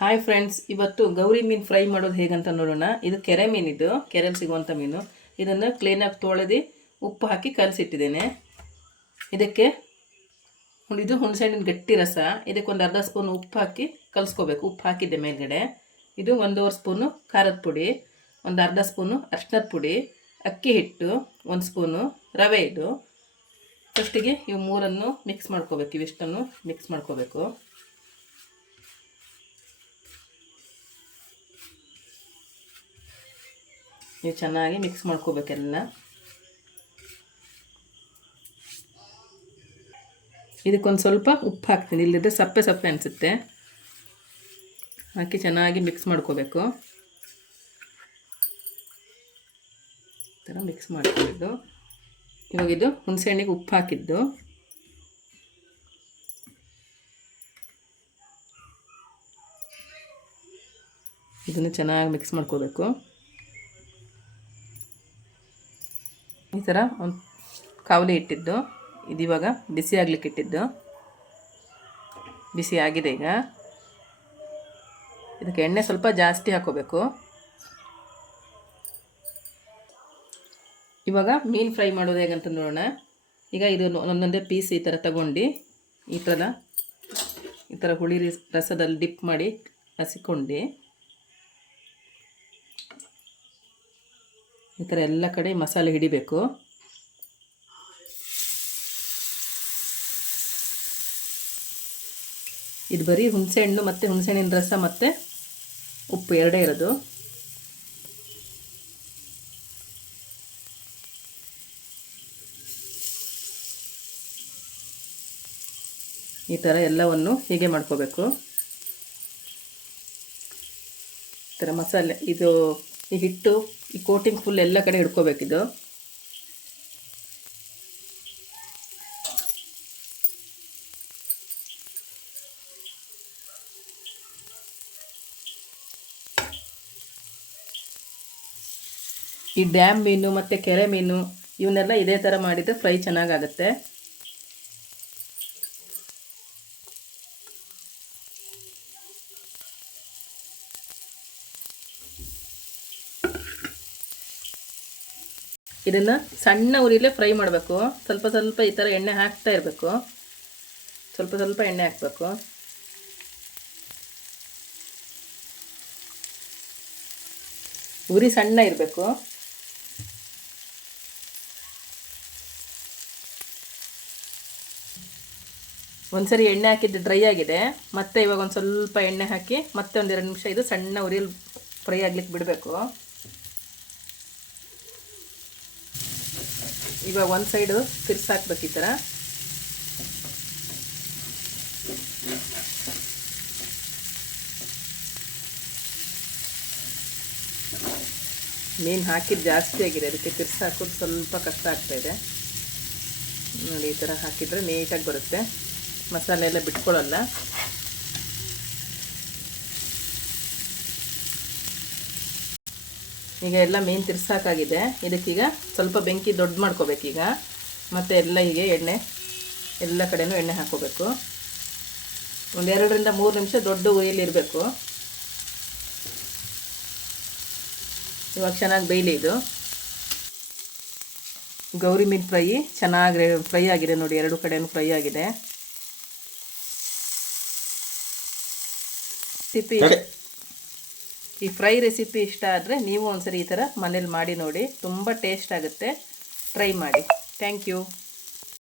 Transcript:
Hi friends ಇವತ್ತು ಗೌರಿ ಮೀನು fry ಮಾಡೋದು ಹೇಗಂತ ನೋಡೋಣ. ಇದು ಕೆರೆ ಮೀನಿದು ಕೆರೆಯಲ್ಲಿ ಸಿಗುವಂಥ ಮೀನು. ಇದನ್ನು ಕ್ಲೀನಾಗಿ ತೊಳೆದು ಉಪ್ಪು ಹಾಕಿ ಕಲಸಿಟ್ಟಿದ್ದೇನೆ. ಇದಕ್ಕೆ ಇದು ಹುಣಸೆಹಣ್ಣಿನ ಗಟ್ಟಿ ರಸ, ಇದಕ್ಕೆ ಒಂದು ಅರ್ಧ ಸ್ಪೂನ್ ಉಪ್ಪು ಹಾಕಿ ಕಲಿಸ್ಕೋಬೇಕು. ಉಪ್ಪು ಹಾಕಿದ್ದೆ ಮೇಲ್ಗಡೆ. ಇದು ಒಂದೂವರೆ ಸ್ಪೂನು ಖಾರದ ಪುಡಿ, ಒಂದು ಅರ್ಧ ಸ್ಪೂನು ಅರ್ಶಿನದ ಪುಡಿ, ಅಕ್ಕಿ ಹಿಟ್ಟು, ಒಂದು ಸ್ಪೂನು ರವೆ ಇದು. ಫಸ್ಟಿಗೆ ಇವು ಮೂರನ್ನು ಮಿಕ್ಸ್ ಮಾಡ್ಕೋಬೇಕು. ಇವಿಷ್ಟನ್ನು ಮಿಕ್ಸ್ ಮಾಡ್ಕೋಬೇಕು. ನೀವು ಚೆನ್ನಾಗಿ ಮಿಕ್ಸ್ ಮಾಡ್ಕೋಬೇಕೆಲ್ಲ ಇದಕ್ಕೊಂದು ಸ್ವಲ್ಪ ಉಪ್ಪು ಹಾಕ್ತೀನಿ. ಇಲ್ಲದ್ರೆ ಸಪ್ಪೆ ಸಪ್ಪೆ ಅನಿಸುತ್ತೆ. ಹಾಕಿ ಚೆನ್ನಾಗಿ ಮಿಕ್ಸ್ ಮಾಡ್ಕೋಬೇಕು. ಈ ಥರ ಮಿಕ್ಸ್ ಮಾಡ್ಕೊಂಡಿದ್ದು. ಇವಾಗ ಇದು ಹುಣಸೆಹಣ್ಣಿಗೆ ಉಪ್ಪು ಹಾಕಿದ್ದು. ಇದನ್ನು ಚೆನ್ನಾಗಿ ಮಿಕ್ಸ್ ಮಾಡ್ಕೋಬೇಕು. ಈ ಥರ ಒಂದು ಕಾವಲಿ ಇಟ್ಟಿದ್ದು. ಇದು ಇವಾಗ ಬಿಸಿ ಆಗ್ಲಿಕ್ಕೆ ಇಟ್ಟಿದ್ದು. ಬಿಸಿ ಆಗಿದೆ ಈಗ. ಇದಕ್ಕೆ ಎಣ್ಣೆ ಸ್ವಲ್ಪ ಜಾಸ್ತಿ ಹಾಕೋಬೇಕು. ಇವಾಗ ಮೀನು ಫ್ರೈ ಮಾಡೋದು ಹೇಗಂತ ನೋಡೋಣ. ಈಗ ಇದು ಒಂದೊಂದೇ ಪೀಸ್ ಈ ಥರ ತಗೊಂಡು, ಈ ಥರ ಈ ಥರ ಹುಳಿ ರಿಸ್- ರಸದಲ್ಲಿ ಡಿಪ್ ಮಾಡಿ ಹಸಿಕೊಂಡು. ಈ ಥರ ಎಲ್ಲ ಕಡೆ ಮಸಾಲೆ ಹಿಡಿಬೇಕು. ಇದು ಬರೀ ಹುಣಸೆಹಣ್ಣು ಮತ್ತು ಹುಣಸೆಹಣ್ಣಿನ ರಸ ಮತ್ತು ಉಪ್ಪು ಎರಡೇ ಇರೋದು. ಈ ಥರ ಎಲ್ಲವನ್ನು ಹೀಗೆ ಮಾಡ್ಕೋಬೇಕು. ಈ ಥರ ಮಸಾಲೆ, ಇದು ಈ ಹಿಟ್ಟು, ಈ ಕೋಟಿಂಗ್ ಫುಲ್ ಎಲ್ಲ ಕಡೆ ಹಿಡ್ಕೋಬೇಕಿದು ಈ ಡ್ಯಾಮ್ ಮೀನು ಮತ್ತು ಕೆರೆ ಮೀನು, ಇವನ್ನೆಲ್ಲ ಇದೇ ಥರ ಮಾಡಿದರೆ ಫ್ರೈ ಚೆನ್ನಾಗಾಗುತ್ತೆ. ಇದನ್ನು ಸಣ್ಣ ಉರಿಲೇ ಫ್ರೈ ಮಾಡಬೇಕು. ಸ್ವಲ್ಪ ಸ್ವಲ್ಪ ಈ ಥರ ಎಣ್ಣೆ ಹಾಕ್ತಾ ಇರಬೇಕು. ಸ್ವಲ್ಪ ಸ್ವಲ್ಪ ಎಣ್ಣೆ ಹಾಕಬೇಕು. ಉರಿ ಸಣ್ಣ ಇರಬೇಕು. ಒಂದ್ಸರಿ ಎಣ್ಣೆ ಹಾಕಿದ್ದು ಡ್ರೈ ಆಗಿದೆ. ಮತ್ತೆ ಇವಾಗ ಒಂದು ಸ್ವಲ್ಪ ಎಣ್ಣೆ ಹಾಕಿ ಮತ್ತೆ ಒಂದೆರಡು ನಿಮಿಷ ಇದು ಸಣ್ಣ ಉರಿಯಲ್ಲಿ ಫ್ರೈ ಆಗ್ಲಿಕ್ಕೆ ಬಿಡಬೇಕು. ಇವಾಗ ಒಂದು ಸೈಡು ತಿರ್ಸಾಕ್ಬೇಕು ಈ ಥರ ಮೀನು ಹಾಕಿದ್ದು ಜಾಸ್ತಿ ಆಗಿದೆ, ಅದಕ್ಕೆ ತಿರ್ಸಿ ಹಾಕೋದು ಸ್ವಲ್ಪ ಕಷ್ಟ ಆಗ್ತಾ ಇದೆ. ನೋಡಿ, ಈ ಥರ ಹಾಕಿದರೆ ನೀಟಾಗಿ ಬರುತ್ತೆ. ಮಸಾಲೆ ಎಲ್ಲ ಬಿಟ್ಕೊಳ್ಳಲ್ಲ ಈಗ ಎಲ್ಲ ಮೀನು ತಿರ್ಸಾಕಾಗಿದೆ. ಇದಕ್ಕೀಗ ಸ್ವಲ್ಪ ಬೆಂಕಿ ದೊಡ್ಡ ಮಾಡ್ಕೋಬೇಕೀಗ ಮತ್ತು ಎಲ್ಲ ಹೀಗೆ ಎಣ್ಣೆ, ಎಲ್ಲ ಕಡೆನೂ ಎಣ್ಣೆ ಹಾಕೋಬೇಕು ಒಂದೆರಡರಿಂದ ಮೂರು ನಿಮಿಷ ದೊಡ್ಡ ಉರಿಯಲ್ಲಿ ಇರಬೇಕು. ಇವಾಗ ಚೆನ್ನಾಗಿ ಬೇಯಲಿ ಇದು. ಗೌರಿ ಮೀನು ಫ್ರೈ ಚೆನ್ನಾಗಿ ಫ್ರೈ ಆಗಿದೆ ನೋಡಿ, ಎರಡು ಕಡೆಯೂ ಫ್ರೈ ಆಗಿದೆ. ರೆಸಿಪಿ ಈ ಫ್ರೈ ರೆಸಿಪಿ ಇಷ್ಟ ಆದರೆ ನೀವು ಒಂದ್ಸರಿ ಈ ಥರ ಮನೇಲಿ ಮಾಡಿ ನೋಡಿ. ತುಂಬ ಟೇಸ್ಟ್ ಆಗುತ್ತೆ. ಟ್ರೈ ಮಾಡಿ. Thank you